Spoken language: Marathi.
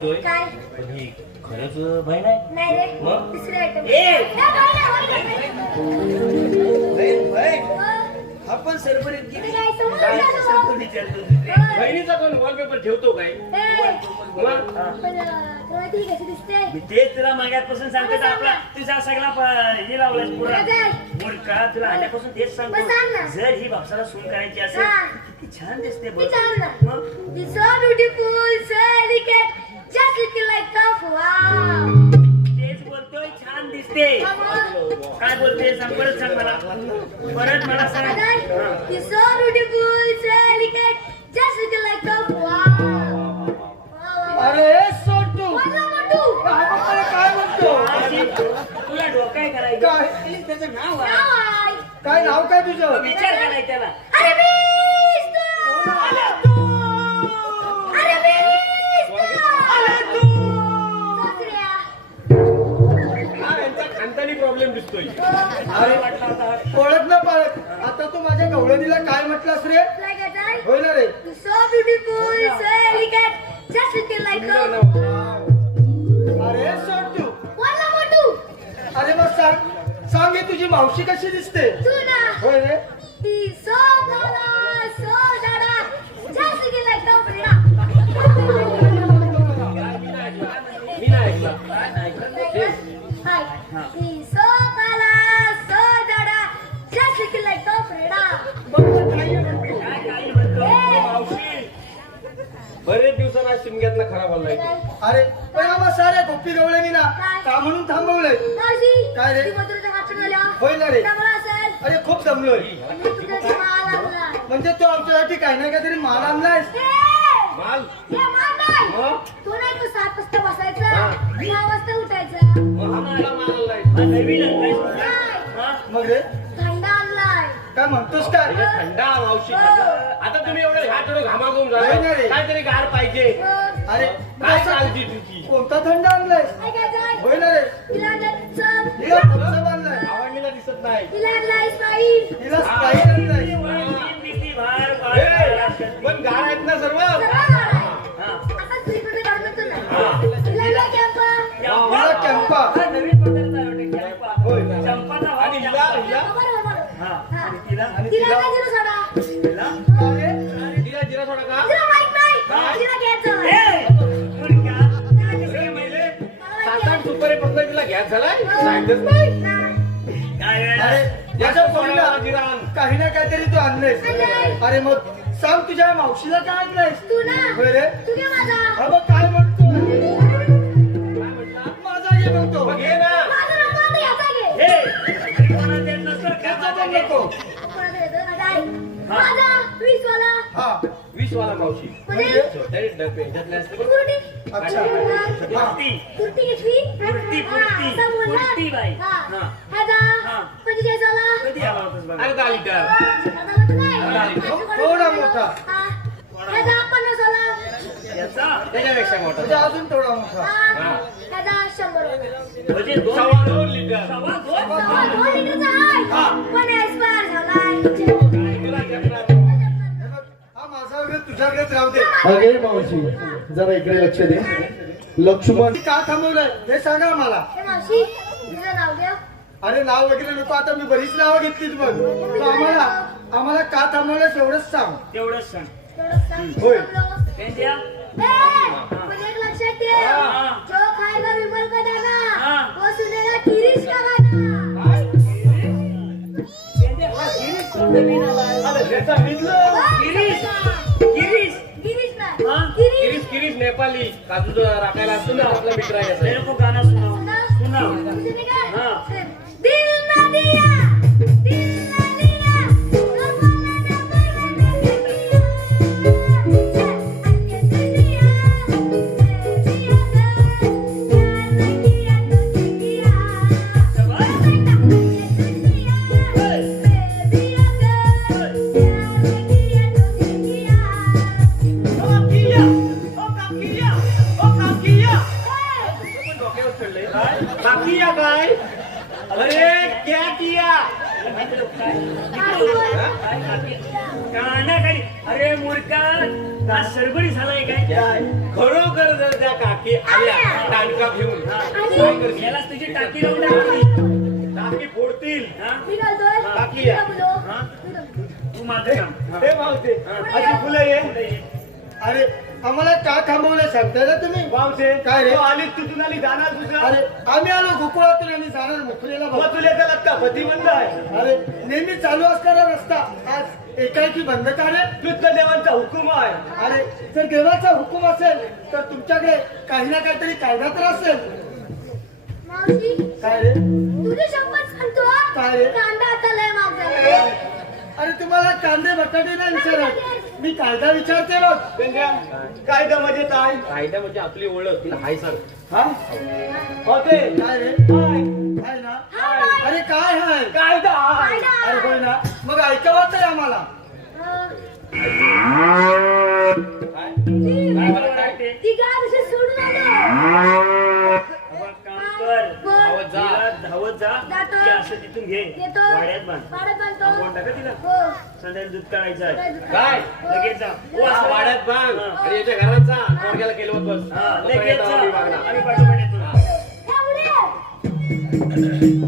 काय पण ही खरंच बहीण आहे? नाही रे मग? दुसरी आयटम आपण सरपरीत गेली काय समजलं काय का तुला? सरपण विचारतो बहिणीचा कोण वॉलपेपर ठेवतो काय मी तेच तुला माग्यापासून सांगतो आपला तुझा सगळा हे लावलाय पुरा मूर्खा तुला आल्यापासून तेच सांग ना. सांगतो जर ही बापसाला सून करायची असेल हा. तर किती छान दिसते बघ छान ना. मग so beautiful, so elegant, just looking like tough. Wow. तेच बोलतोय छान दिसते काय बोलते सांग परत सांग मला परत मला सांग हा. He's so beautiful, so elegant, just looking like tough. Wow. अरे सोटू बोला मोठू. काय म्हणतो अशी तुला डोकाय करायचं काय? त्याचं नाव आहे. नाव आहे. काय नाव काय तुझं विचार करायचा त्याला अरे विष्णू. अरे विष्णू. सासऱ्या. हा यांचा खानदानी प्रॉब्लेम दिसतोय अरे वाटला होता ओळख ना पाळत आता तू माझ्या गवळणीला काय म्हटलास रे Like a guy. होय ना रे He's so beautiful, so elegant, just looking like tough. अरे सोटू बोला मोठू. अरे मग सांग सांग ही तुझी मावशी कशी दिसते तू ना. होय रे He's so color, so dada, just looking like tough. Rina. मी नाही ऐकला Hi. He's so color, so dada, just looking like tough. Rina. काय काही म्हणतो मावशी बरेच दिवसांना शिमग्यातला खराब आलाय अरे पण आम्हा साऱ्या गोपी गवळणी ना का म्हणून थांबवलंय मावशी, काय रे? ती मथुरेच्या वाचून आल्या. होय ना रे चांगला असेल. अरे खूप दमलोय मी तुझ्याशी माल आणलाय. म्हणजे तू आमच्यासाठी काही नाही काहीतरी माल आणलायस माल हे माल नाही. मग तू नाही तू 7 वाजता बसायचं, 6 वाजता उठायचं. मग आम्हाला माल आलाय हा, नवीन आणलाय काय? हा? मग रे थंड आणलाय. काय म्हणतोस काय थंडा मावशी आता तुम्ही एवढं ह्या थोडं घामाघूम होय ना झालं रे. काहीतरी गार पाहिजे मग अरे काय कसं- काळजी तुझी कोणता थंड आणलायस काय करायचं? होय ना रे तिला आणलं चप. हिला थम्सअप आणलाय आवडलेला दिसत नाही तिला आणलाय स्पाईस. हिला स्प्राईट आणलाय किती भार ए, पण गार आहेत ना सर्व सगळं गार आहे. हा. आता तू इकडे काढलं तर नाही. तिला आणलं कॅम्पा. हिला कॅम्पा हा, नवीन पदार्थ आहे वाटतं, कॅम्पा. होय ना. चंपाचा भाव आणि हिला कॅम्पा. हिला बरोबर, बरोबर. हा. हा. आणि तिला तिला आणलं जिरं सोडा. तिला? अरे तिला जिरा सोडा का तिला माहित नाही. तिला घ्यायचं. ए, मुलगा, तिला कसं काय माहिती? मला सात आठ माहिती सुपारीपासून तिला गॅस झालाय आहे. सांगतच नाही नाही. काय वेळा? अरे याच्या याच्या सोडा सोडीला जिरा आण. काही ना काहीतरी तू आणलंयस आणलंय. अरे मग सांग तुझ्या मावशीला काय आणलंयस तू ना. होय रे तू घे माझा. हा बघ काय म्हणतो काय म्हटला माझा घे म्हणतो मग घे ना माझा नको, आता याचा घे. ए, कोणाला देत नसतं, त्याचा कामाचा पण घे. नको कोणाचा घेतो? माझा आहे. माझा 20 वाला. हा 20 वाला मावशी म्हणजे छोट्या डबे ह्याच्यातले असते बघ. कुर्ती. अच्छा हा कुर्ती. कुर्ती घेतली. कुर्ती, हा, कुर्ती. असं बोलणार. कुर्ती बाई. हा. हा. ह्याचा हा. 45 वाला. कधी आला होतास बघा? अरे 10 लिटर ह्याचा तर नाही. हा. थोडा मोठा. हा. ह्याचा 50 वाला. याचा? त्याच्यापेक्षा मोठा म्हणजे अजून थोडा मोठा हा. ह्याचा 100 वाला. म्हणजे सव्वा 2 लिटर सव्वा दोन? सव्वा 2 लिटरचा आहे. पण एक्सपायर झालाय. तुला घेतला. हे बघ, हा माझा वगैरे तुझ्याकडेच राहू दे अगे मावशी जरा इकडे लक्ष दे लक्ष्मण का थांबवलंय हे सांगा मला हे मावशी, तुझं नाव घ्या. अरे नाव वगैरे नको आता मी बरीच नावं घेतलीत बघ तू आम्हाला का थांबवलंयस एवढंच सांग तेवढंच सांग. तेवढंच सांग. होय. थांबलो. पेंड्या? पण एक लक्षात ठेव, हा. जो खाएगा विमल का दाना, हा. वो सुनेगा गिरीश का गाना. पेंड्या? हा, गिरीश कोणतं बिन आलाय? अरे त्याचा मित्र गिरीश? गिरीश? गिरीश नाही. हा? गिरीश. किरीस किरीस नेपाली काजू राखायला असतो ना आपला मित्र आहे याचा. मेरे को गाना सुनाओ. सुनाओ. सुनेगा? हा. दिल ना दिया, दिल ना दिया, तो बोला ना बोला ना दिया. कैसे दिया, दिया था, प्यार नहीं किया तो किया. शाबाश. कैसे दिया, दिया था, प्यार नहीं किया तो किया. डोक्यावर चढलंय. काकी या काय अरे क्या किया तुला माहिती आहे काय? कानाखाली. अरे मूर्खा, हा सरबरी झालाय काय? खरोखर जर त्या काकी आल्या टाणका घेऊन काय करतील? यालाच तुझी टाकी लावून टाकली. टाकी फोडतील. हा? मी घालतोय. बाकी मी आहे. घालतो. हा? मी घालतो. तू माझं काम. हे मावते अशी फुलं ये पुढे ये. अरे आम्हाला का थांबवलं सांगताय ना तुम्ही मावते काय रे? तू आलीस तिथून आली जाणार तुझा अरे आम्ही आलो गोकुळातून आणि जाणार मुखलेला मग तुला त्याला कपती बंद आहे अरे नेहमी चालू असणारा रस्ता आज एकाएकी बंद का रे? तुझं देवांचा हुकूम आहे. अरे जर देवाचा हुकूम असेल तर तुमच्याकडे काही ना काहीतरी कायदा तर असेल. मावशी, काय रे? तुझी शपथ सांगतो. काय रे? कांदा आता लय महाग झाला. अरे तुम्हाला कांदे बटाटे नाही विचारत, मी कायदा विचारते बघ. गंगा, कायदा म्हणजे काय? कायदा म्हणजे आपली ओळख तुला हाय सर. हा होते काय रे? हाय. काय ना? हाय. अरे काय हाय? कायदा हाय. कायदा. अरे होय ना, मग ऐकावा तर आम्हाला. काय? काय मला वाटते? ती गाय अशी सोडून आलो. अब काम कर. बोल. धावत जा. तिला धावत जा. जातो. ते असं तिथून घे. येतो. वाड्यात बांध. वाड्यात बांधतो. कोण टाका तिला? हो. संध्याकाळी दूध काढायचं आहे. काय? लगेच जा. हो. वा, वाड्यात बांध आणि याच्या घरात जा पोरग्याला केलं बस हा, मग लगेच येतो जा. आम्ही बघणार. आम्ही पाठोपाठ येतो. एवढे.